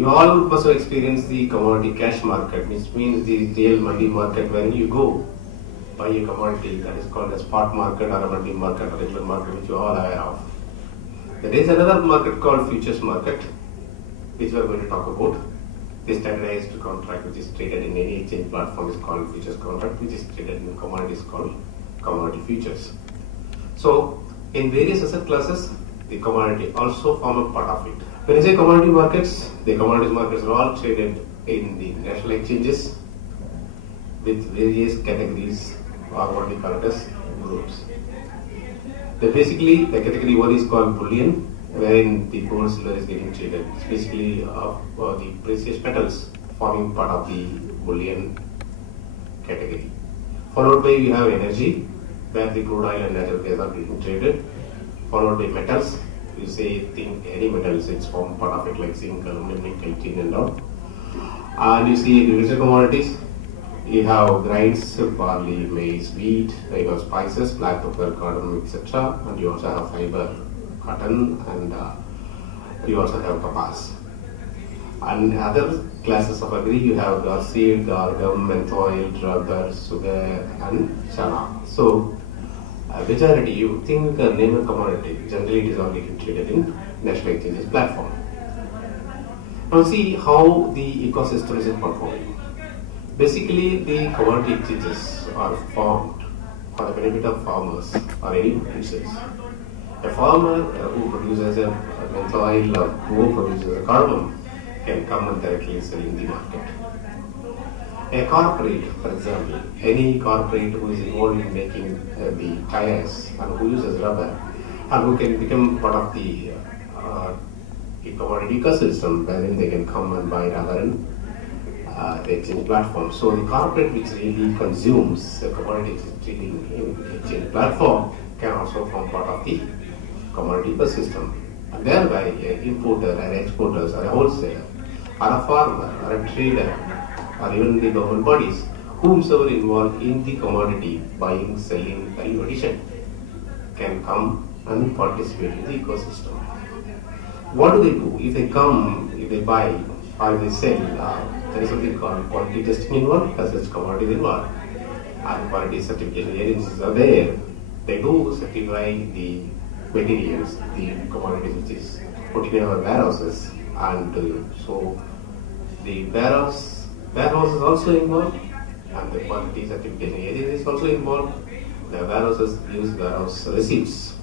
You all must have experienced the commodity cash market, which means the real money market where you go buy a commodity that is called a spot market or a money market or regular market, which you are all aware of. There is another market called futures market, which we are going to talk about. The standardized contract which is traded in any exchange platform is called futures contract, which is traded in commodities called commodity futures. So, in various asset classes, the commodity also form a part of it. When I say commodity markets, the commodities markets are all traded in the national exchanges with various categories or what we call it as groups. Basically, the category 1 is called bullion, wherein the gold silver is getting traded. It's basically the precious metals forming part of the bullion category. Followed by you have energy, where the crude oil and natural gas are getting traded. Followed by metals, you say think any metals, it's formed part of it like zinc, aluminum, nickel, tin and all. And you see agricultural commodities, you have grains, barley, maize, wheat, you have spices, black pepper, cardamom, etc. And you also have fiber, cotton, and you also have papas. And other classes of agri, you have the seed, gum, menthol, rubber, sugar, and chana. So, majority, you think name a commodity, generally it is all getting traded in national exchanges platform. Now see how the ecosystem is performing. Basically, the commodity exchanges are formed for the benefit of farmers or any producers. A farmer who produces a menthol or who produces a cardamom can come and directly sell in the market. A corporate, for example, any corporate who is involved in making the tires and who uses rubber and who can become part of the commodity ecosystem, wherein they can come and buy rubber in the exchange platform. So the corporate which really consumes the commodity trading in exchange platform can also form part of the commodity ecosystem. And thereby, an importer and exporters or a wholesaler or a farmer or a trader or even the government bodies, whomsoever involved in the commodity buying, selling, value addition, can come and participate in the ecosystem. What do? If they come, if they buy or if they sell, there is something called quality testing involved, as well as commodities involved. And quality certification agencies are there. They do certify the materials, the commodities which is put in our warehouses, and so the warehouse is also involved, and the quality certification agency is also involved. The warehouses use warehouse receipts,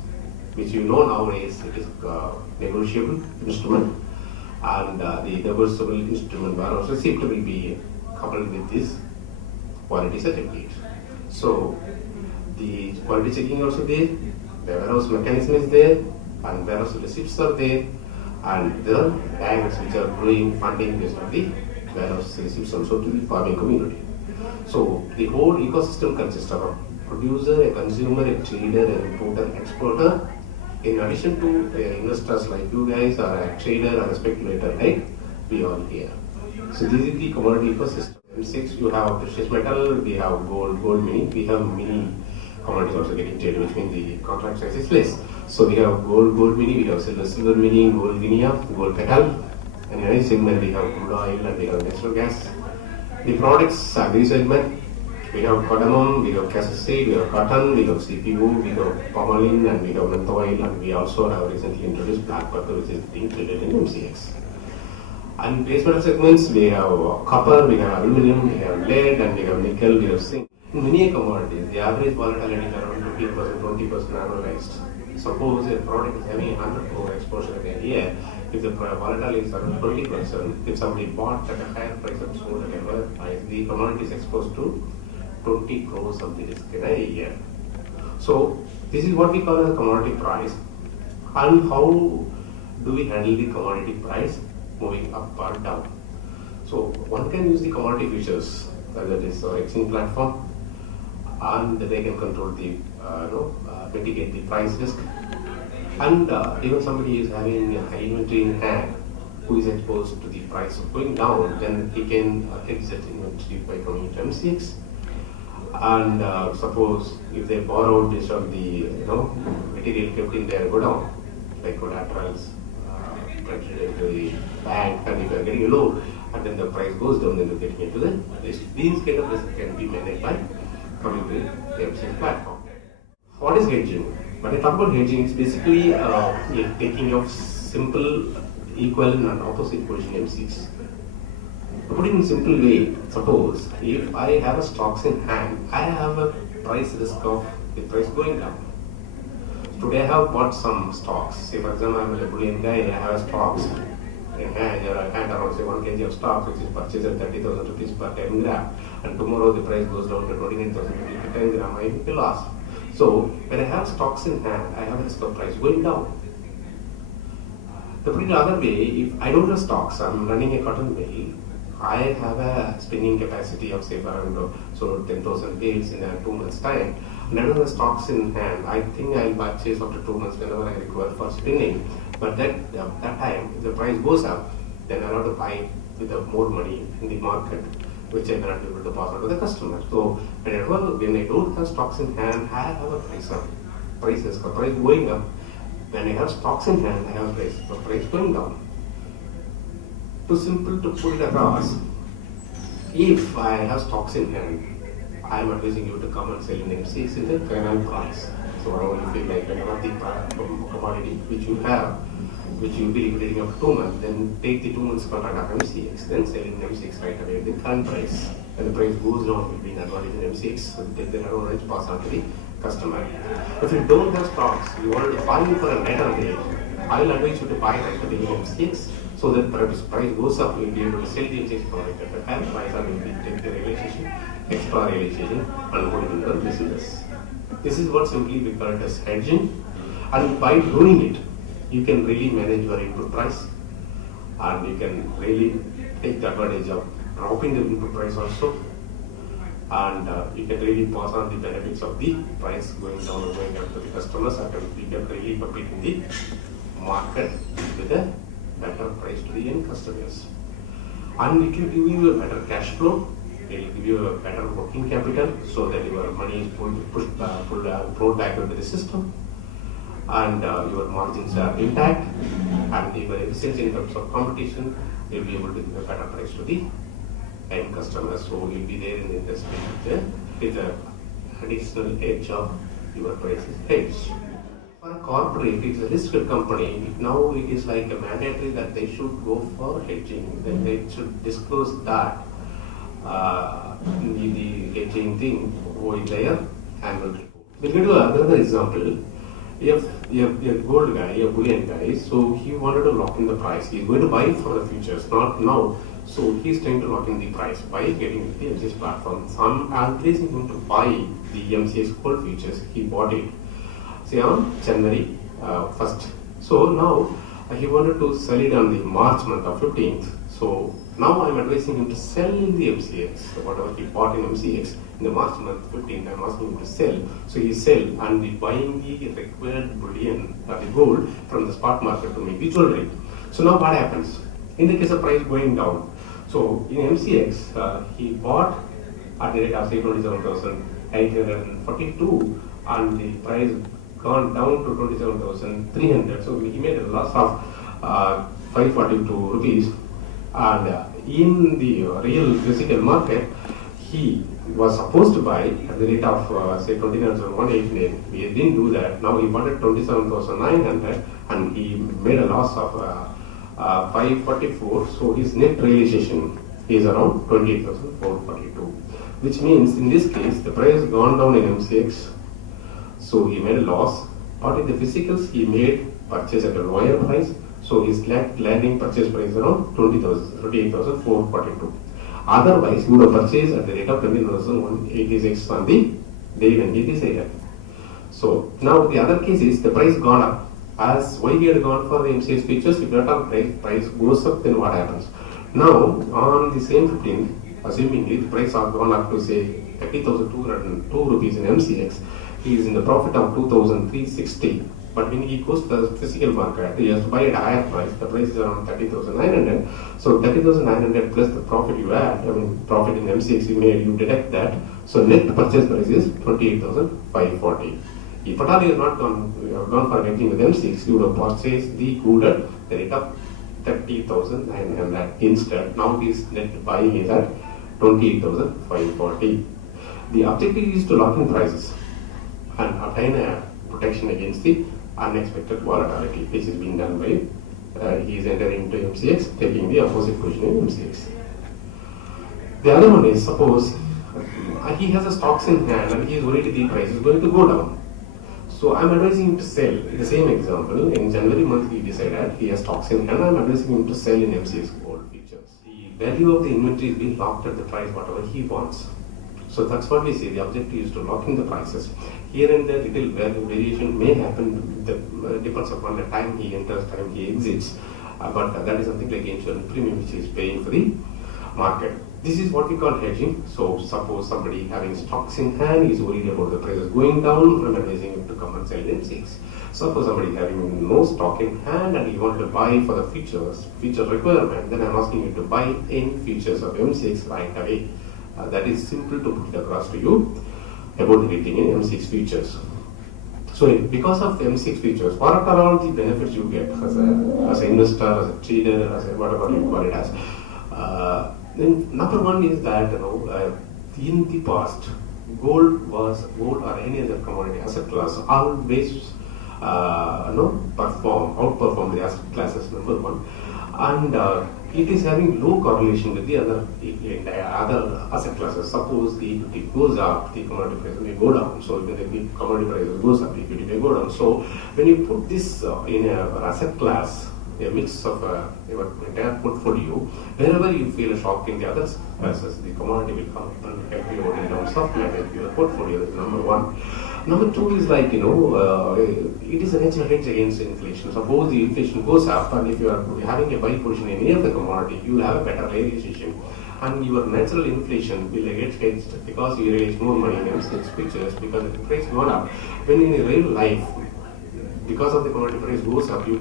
which you know nowadays it is negotiable instrument, and the negotiable instrument warehouse receipt will be coupled with this quality certificate. So the quality checking also there, the warehouse mechanism is there, and warehouse receipts are there, and there are banks which are doing funding based on the warehouse receipts also to the farming community. So the whole ecosystem consists of a producer, a consumer, a trader, an importer, exporter, in addition to investors like you guys, or a trader or a speculator like we all here. So this is the commodity ecosystem. MCX, you have precious metal, we have gold mining, we have many commodities also getting traded, which means the contract size is less. So we have gold mining, we have silver mining, gold guinea, gold petal, and in any segment we have crude oil and we have natural gas. The products, agri segment, we have cardamom, we have cassia seed, we have cotton, we have CPU, we have palm and we have menthol, and we also have recently introduced black pepper, which is being traded in MCX. And base metal segments, we have copper, we have aluminum, we have lead, and we have nickel, we have zinc. In many commodities, the average volatility is around 15%, 20% annualized. Suppose a product is having 100 crore exposure in a year, if the volatility is around 20%, if somebody bought at a higher price and sold at a lower price, the commodity is exposed to 20 crores of the risk in a year. So this is what we call as a commodity price. And how do we handle the commodity price moving up or down? So one can use the commodity futures, that is our exchange platform, and they can control the mitigate the price risk. And even somebody is having a high inventory in hand who is exposed to the price of going down, then he can exit inventory by coming to MCX. And suppose if they borrowed based on the material kept in there go down, like collaterals, credited into the bank, and if you are getting a loan, and then the price goes down, then you're getting into the risk. These kind of risks can be managed by coming to the MCX platform. What is hedging? When I talk about hedging, it's basically taking of simple, equivalent and opposite position MCX. To put it in a simple way, suppose if I have a stocks in hand, I have a price risk of the price going down. Today I have bought some stocks. Say for example, I'm a bullion guy, I have stocks in hand, or I hand around say 1 kg of stocks, which is purchased at 30,000 rupees per 10 gram, and tomorrow the price goes down to 29,000 rupees per 10 gram, I will be lost. So when I have stocks in hand, I have a risk of price going down. To put it another way, if I don't have stocks, I'm running a cotton mill, I have a spinning capacity of say around 10,000 bales in 2 months' time. And I don't have stocks in hand. I think I'll purchase after 2 months whenever I require for spinning. But that time, if the price goes up, then I'll have to buy with more money in the market, which I cannot be able to pass on to the customer. So when I don't have stocks in hand, I have a price going up. When I have stocks in hand, I have a price going down. Too simple to put it across. If I have stocks in hand, I am advising you to come and sell in MCX in the final price. So whatever you feel like, whenever the commodity which you have, which you will be liquidating after 2 months, then take the 2 months contract of MCX, then sell in MCX right away at the current price. When the price goes down, will be an advantage in MCX, so then the advantage pass on to the customer. If you don't have stocks, you want to buy for a later date, I will advise you to buy right away in MCX. So that price goes up, you will be able to sell the MCX product at a higher price, and you will take the realization, extra realization, and put it in your business. This is what simply we call it as hedging, and by doing it, you can really manage your input price, and you can really take the advantage of dropping the input price also, and you can really pass on the benefits of the price going down or going up to the customers, and you can really compete in the market with a better price to the end customers. And it will give you a better cash flow, it will give you a better working capital, so that your money is pulled back into the system, and your margins are intact, and your efficiency in terms of competition, you will be able to give a better price to the end customers. So you will be there in the industry with the additional edge of your prices hedge. For a corporate, it's a listed company. Now it is like a mandatory that they should go for hedging. Then they should disclose that the hedging thing over their annual report. We'll get to another example. If a gold guy, a bullion guy, so he wanted to lock in the price. He's going to buy for the futures, not now. So he's trying to lock in the price by getting the MCX platform. So I'm advising him to buy the MCX gold futures. He bought it, say on January 1st. So now he wanted to sell it on the March month of 15th. So now I'm advising him to sell in the MCX. So whatever he bought in MCX in the March month 15th, I'm asking him to sell. So he sell and be buying the required bullion or the gold from the spot market to make the jewelry. So now what happens? In the case of price going down, so in MCX he bought at the rate of say 27,842, and the price gone down to 27,300. So he made a loss of 542 rupees. And in the real physical market, he was supposed to buy at the rate of say 29,189. He didn't do that. Now he bought at 27,900, and he made a loss of 544. So his net realization is around 28,442, which means in this case the price gone down in MCX. So he made a loss, but in the physicals he made purchase at a lower price. So his landing purchase price around 28,442. Otherwise, he would have purchased at the rate of 20,186 on the day when he decided. So now the other case is the price gone up. As why he had gone for the MCX futures, if that price goes up, then what happens? Now on the same 15th, assuming the price has gone up to say 30,202 rupees in MCX, he is in the profit of 2,360. But when he goes to the physical market, he has to buy at a higher price. The price is around 30,900. So 30,900 plus the profit you add, profit in MCX you made, you deduct that. So net purchase price is 28,540. If at all you have not gone for hedging with MCX, you would have purchased the gold at the rate of 30,900 instead. Now his net buying is at 28,540. The objective is to lock in prices and obtain a protection against the unexpected volatility, which is being done by he is entering into MCX, taking the opposite position in MCX. The other one is, suppose he has a stocks in hand and he is worried the price is going to go down. So I'm advising him to sell. The same example, in January month he decided he has stocks in hand. I'm advising him to sell in MCX gold futures. The value of the inventory is being locked at the price whatever he wants. So that's what we say. The objective is to lock in the prices. Here and there, little variation may happen. Depends upon the time he enters, time he exits. But that is something like insurance premium, which is paying for the market. This is what we call hedging. So suppose somebody having stocks in hand is worried about the prices going down, I'm advising him to come and sell in MCX. Suppose somebody having no stock in hand and he wants to buy for the future requirement, then I'm asking you to buy in futures of MCX right away. That is simple to put it across to you about anything in MCX futures. So because of the MCX futures, what are all the benefits you get as an investor, as a trader, as a whatever you call it as? Then number one is that in the past, gold or any other commodity asset class always outperform the asset classes, number one, and it is having low correlation with the other asset classes. Suppose the equity goes up, the commodity prices may go down. So when the commodity prices goes up, the equity may go down. So when you put this in an asset class, a mix of your entire portfolio, wherever you feel a shock in the other classes, the commodity will come and help you out in terms of your portfolio. That's number one. Number two is like, it is a natural hedge against inflation. Suppose the inflation goes up and if you are having a buy position in any of the commodity, you will have a better realization. And your natural inflation will get hedged because you realize more money in MCX futures because the price gone up. When in real life, because of the commodity price goes up, you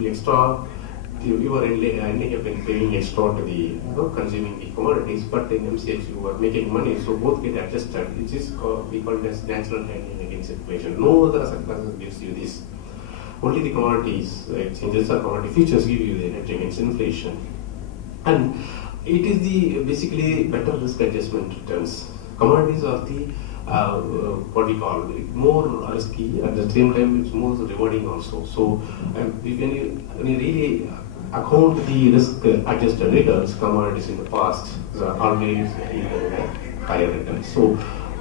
are ending up in paying extra to the consuming the commodities, but in MCX you are making money, so both get adjusted. It is we call it as natural hedging against inflation. No other asset classes gives you this. Only the commodities exchanges or commodity futures give you the hedge against inflation, and it is the basically better risk adjustment returns. Commodities are the what we call more risky, at the same time it's more rewarding also. So when you really account the risk adjusted returns, commodities in the past are always higher returns. So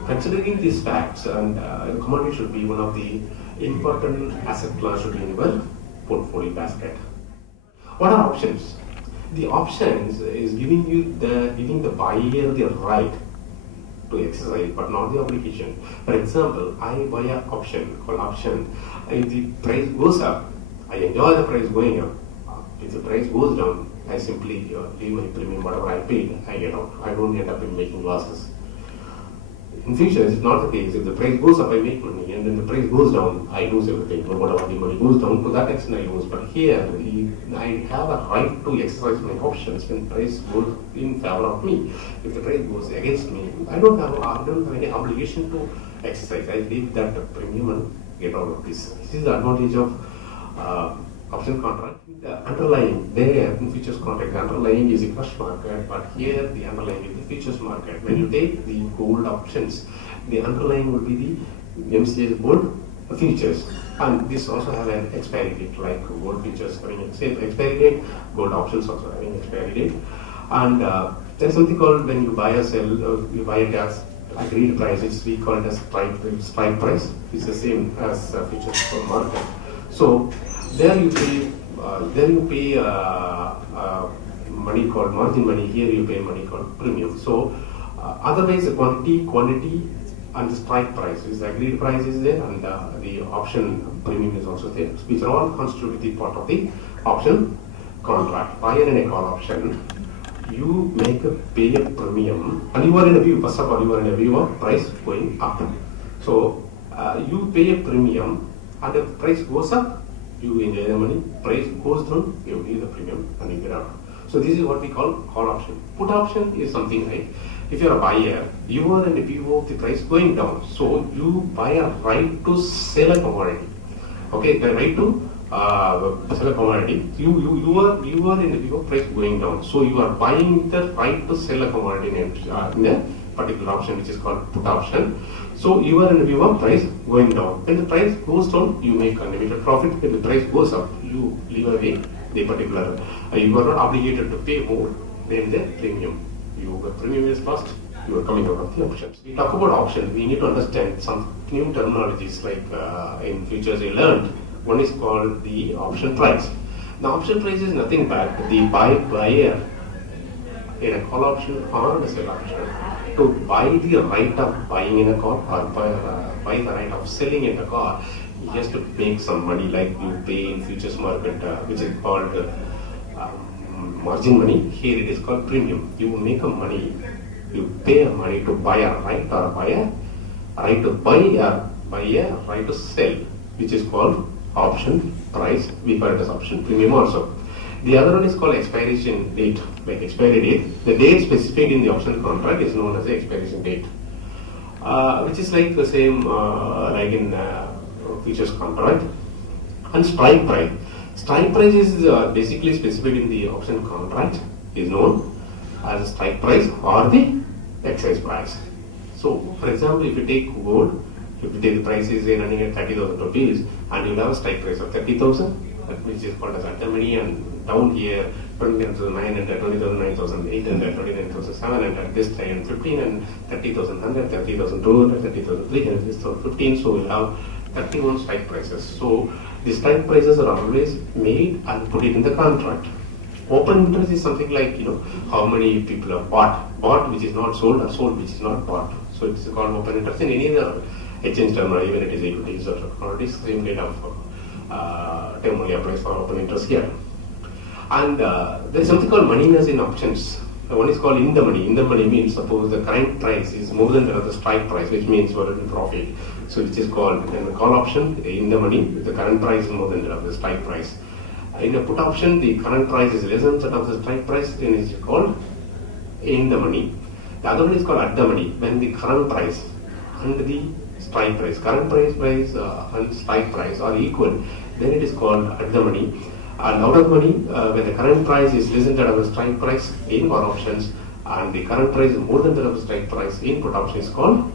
considering these facts, and commodity should be one of the important asset class should be in your portfolio basket. What are options? The options is giving the buyer the right to exercise, but not the obligation. For example, I buy an option called option. If the price goes up, I enjoy the price going up. If the price goes down, I simply leave my premium, whatever I paid, I get out. I don't end up in making losses. In futures, it's not the case. If the price goes up, I make money, and then the price goes down, I lose everything. Whatever the money goes down, to that extent I lose. But here, I have a right to exercise my options when price goes in favor of me. If the price goes against me, I don't have any obligation to exercise. I leave that premium and get out of this. This is the advantage of option contract. The underlying, there in futures contract, the underlying is a cash market, but here the underlying is the futures market. When you take the gold options, the underlying will be the MCX gold futures, and this also have an expiry date, like gold futures having an expiry date, gold options also having expiry date, and there's something called when you buy or sell, you buy it as agreed prices. We call it as strike price. It's the same as futures market. So there you pay money called margin money. Here you pay money called premium. So otherwise the quantity and the strike price is the agreed price is there, and the option premium is also there, which are all constitute the part of the option contract. Buy and a call option, you pay a premium, and you are in a view. First of all, you are in a view of price going up. So you pay a premium, and the price goes up, you enjoy the money. Price goes down, you need the premium and you get out. So this is what we call call option. Put option is something like, if you are a buyer, you are in a view of the price going down. So you buy a right to sell a commodity. Okay, the right to sell a commodity, you are in the view of price going down. So you are buying the right to sell a commodity in a particular option, which is called put option. So you are in the view of price going down. When the price goes down, you make unlimited profit. When the price goes up, you leave away the particular. You are not obligated to pay more than the premium. Your premium is lost. You are coming out of the options. We talk about options. We need to understand some new terminologies like in futures we learned. One is called the option price. The option price is nothing but the buyer in a call option or a sell option to buy the right of buying in a call or buy the right of selling in a call. He has to make some money, like you pay in futures market, which is called margin money. Here it is called premium. You make a money, you pay a money to buy a right or buy a right to buy a right to sell, which is called option price. We call it as option premium also. The other one is called expiration date, like expiry date. The date specified in the option contract is known as the expiration date, which is like the same like in futures contract. And strike price. Strike price is basically specified in the option contract, is known as strike price or the excise price. So, for example, if you take gold, if you take the price is running at 30,000 rupees and you have a strike price of 30,000, which is called as at money, and down here 29,900, 29,800, 29,700, this time 15 and 30,100, 30,200, 30,300, this 15. So we'll have 31 strike prices. So the strike prices are always made and put it in the contract. Open interest is something like, how many people have bought which is not sold, or sold which is not bought. So it's called open interest in any other exchange term, or even it is equities or commodities, same kind of term only applies for open interest here. And there is something called moneyness in options. One is called in the money. In the money means suppose the current price is more than the strike price, which means you are in profit. So which is called in the call option, in the money, the current price is more than the strike price. In a put option, the current price is less than that of the strike price, then it is called in the money. The other one is called at the money, when the current price and the strike price, current price and strike price are equal, then it is called at the money. And out of money, when the current price is less than that of the strike price in call options, and the current price is more than that of the strike price in put option, is called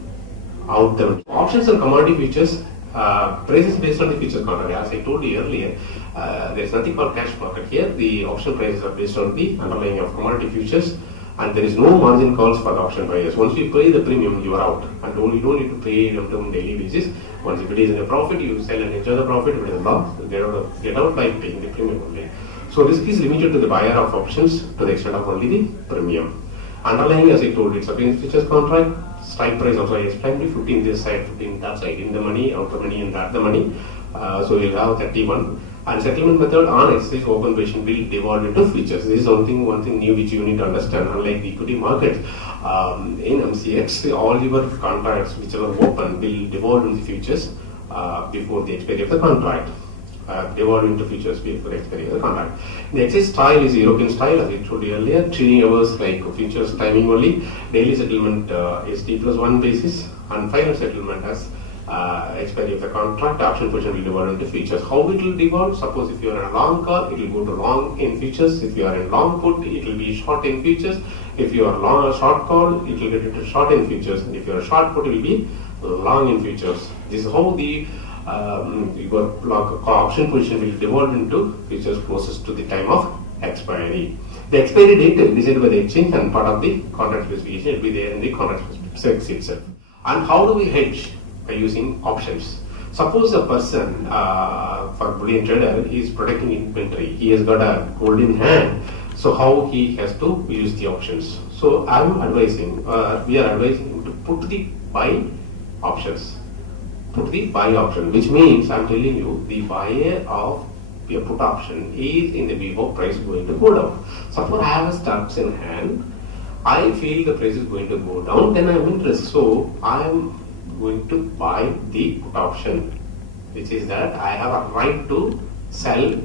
out the money. Options and commodity futures, prices based on the futures contract. As I told you earlier, there is nothing called cash market here. The option prices are based on the underlying of commodity futures, and there is no margin calls for the option buyers. Once you pay the premium, you are out, and you don't need to pay them on daily basis. Once if it is in a profit, you sell and enjoy the profit. If it is a loss, get out by paying the premium only. So risk is limited to the buyer of options to the extent of only the premium. Underlying, as I told, it's against futures contract. Strike price also I explained, 15 this side, 15 that side, in the money, out the money, and that the money. So we'll have 31. And settlement method on exchange open position will devolve into futures. This is one thing new which you need to understand. Unlike the equity market, in MCX, all your contracts which are open will devolve into futures before the expiry of the contract. Devolve into futures before the expiry of the contract. The exchange style is European style, as I told you earlier. Trading hours like futures timing only. Daily settlement is T+1 basis, and final settlement as expiry of the contract. Option position will devolve into futures. How it will devolve? Suppose if you are in a long call, it will go to long in futures. If you are in long put, it will be short in futures. If you are short call, it will get into short in futures. And if you are short put, it will be long in futures. This is how the your option position will devolve into futures closest to the time of expiry. The expiry date is decided by the exchange, and part of the contract specification will be there in the contract specification itself. And how do we hedge? By using options. Suppose a person, for bullion trader, he is protecting inventory. He has got a gold in hand. So how he has to use the options? So I am advising, we are advising him to put the buy options. Put the buy option, which means I am telling you the buyer of your put option is in the view of price going to go down. Suppose I have a stocks in hand. I feel the price is going to go down. Then I am interested. So I am going to buy the put option, which is that I have a right to sell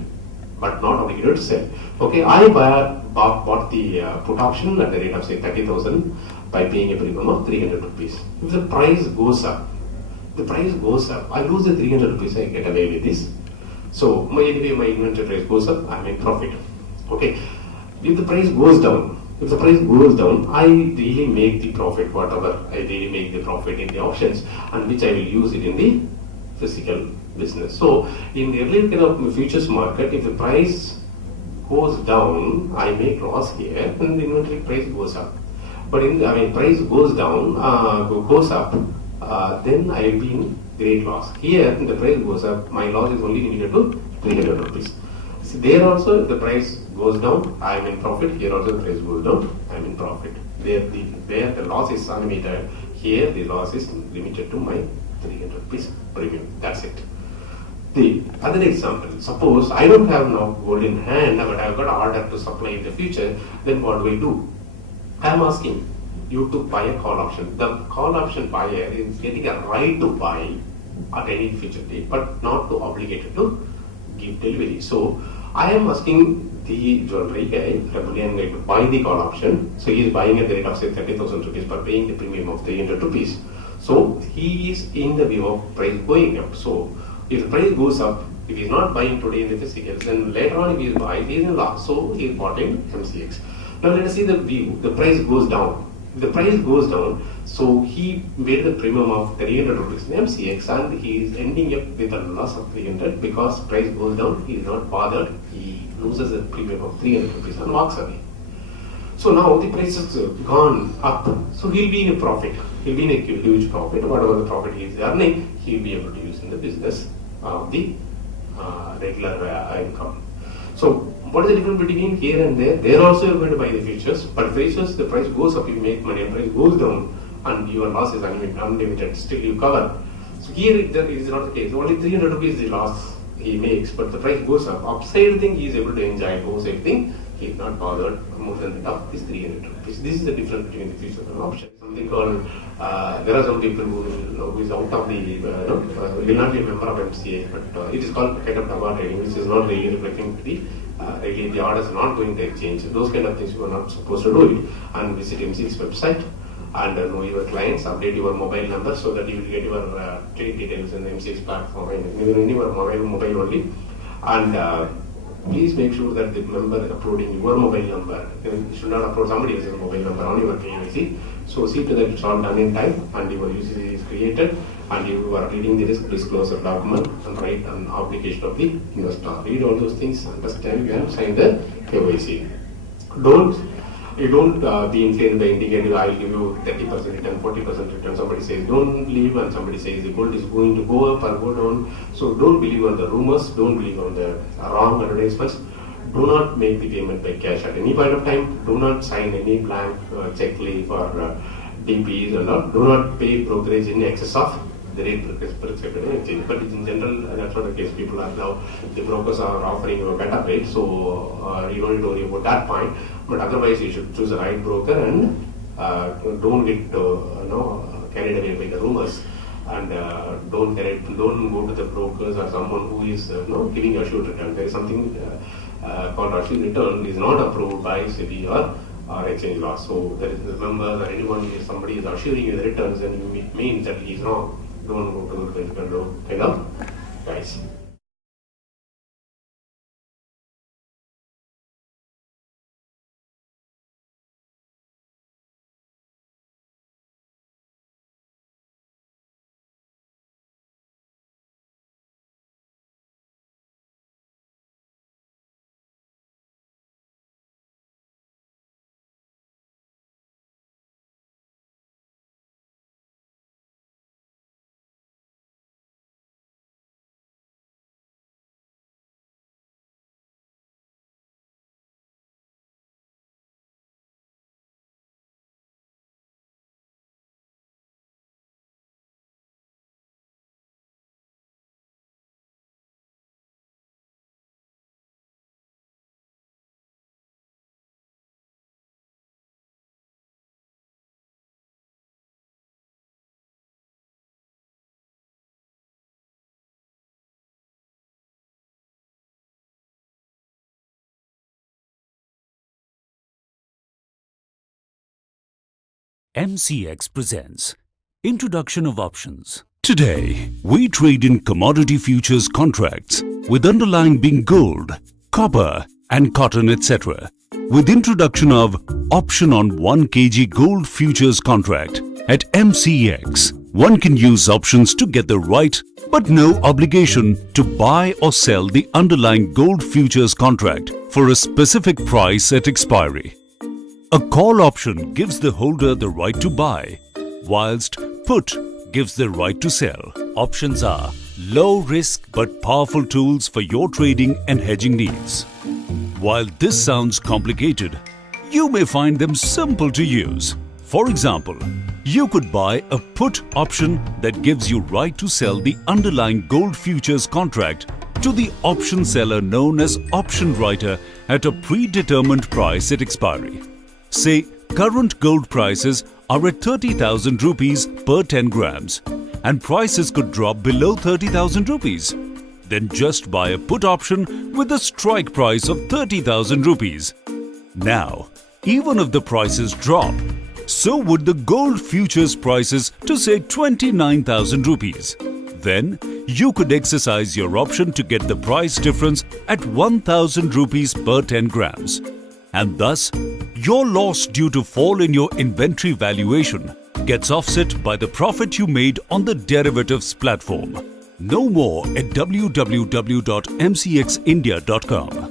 but not obligated to sell. Okay, I bought the put option at the rate of say 30,000 by paying a premium of 300 rupees. If the price goes up, I lose the 300 rupees, I get away with this. So anyway, my inventory price goes up, I'm in profit. Okay. If the price goes down, I really make the profit, whatever I really make the profit in the options, and which I will use it in the physical business. So in the earlier kind of futures market, if the price goes down, I make loss here, and the inventory price goes up. But price goes down, goes up, then I will be in great loss. Here, the price goes up, my loss is only limited to 300 rupees. So there also, if the price goes down, I am in profit. Here also, the price goes down, I am in profit. There the loss is unlimited. Here, the loss is limited to my 300 rupees premium. That's it. The other example, suppose I don't have now gold in hand, but I've got an order to supply in the future, then what do? I am asking you to buy a call option. The call option buyer is getting a right to buy at any future date, but not to obligated to give delivery. So I am asking the jewelry guy, a bullion guy, to buy the call option. So he is buying at the rate of say 30,000 rupees, but paying the premium of 300 rupees. So he is in the view of price going up. So if the price goes up, if he is not buying today in the physicals, then later on if he is buying, he is in loss. So he is bought in MCX. Now let us see the view. The price goes down. If the price goes down, so he made the premium of 300 rupees in MCX, and he is ending up with a loss of 300 because price goes down. He is not bothered. He loses a premium of 300 rupees and walks away. So now the price has gone up. So he'll be in a profit. He'll be in a huge profit. Whatever the profit he is earning, he'll be able to use in the business of the regular income. So what is the difference between here and there? There also you're going to buy the futures, but futures, the price goes up, you make money, and price goes down, and your loss is unlimited, still you cover. So here it is not the case. Only 300 rupees the loss he makes, but the price goes up. Upside thing he is able to enjoy, downside thing he is not bothered. More than the top is 300 rupees. This is the difference between the futures and options. Something called, there are some people who is out of the, will not be a member of MCA, but it is called kind of double trading, which is not really reflecting the really the orders are not going to exchange. Those kind of things you are not supposed to do it. And visit MCX website and know your clients, update your mobile number so that you will get your trade details in the MCX platform and in your mobile only. And please make sure that the member is uploading your mobile number. You should not upload somebody else's mobile number on your KYC. So see to that it's all done in time and your UCC is created and you are reading the risk disclosure document and write an application of the investor. Read all those things, understand, and sign the KYC. You don't be inflated by indicating I will give you 30% return, 40% return. Somebody says don't leave, and somebody says the gold is going to go up or go down. So don't believe on the rumors, don't believe on the wrong advertisements. Do not make the payment by cash at any point of time. Do not sign any blank check leaf or DPs and all. Do not pay brokerage in excess of the rate prescribed in exchange. But in general, that's not the case. People are now, the brokers are offering you a better rate, so you don't need to worry about that point. But otherwise, you should choose the right broker and don't get carried away by the rumors. And don't go to the brokers or someone who is giving assured return. There is something called assured return is not approved by SEBI or exchange law. So there is the members or anyone, if somebody is assuring you the returns, then it means that he is wrong. Don't go to the kind of guys. MCX presents Introduction of Options. Today, we trade in commodity futures contracts with underlying being gold, copper and cotton etc. With introduction of option on 1 kg gold futures contract at MCX, one can use options to get the right but no obligation to buy or sell the underlying gold futures contract for a specific price at expiry. A call option gives the holder the right to buy, whilst put gives the right to sell. Options are low risk but powerful tools for your trading and hedging needs. While this sounds complicated, you may find them simple to use. For example, you could buy a put option that gives you right to sell the underlying gold futures contract to the option seller known as option writer at a predetermined price at expiry. Say, current gold prices are at 30,000 rupees per 10 grams and prices could drop below 30,000 rupees. Then just buy a put option with a strike price of 30,000 rupees. Now, even if the prices drop, so would the gold futures prices to say 29,000 rupees. Then, you could exercise your option to get the price difference at 1,000 rupees per 10 grams. And thus, your loss due to fall in your inventory valuation gets offset by the profit you made on the derivatives platform. Know more at www.mcxindia.com.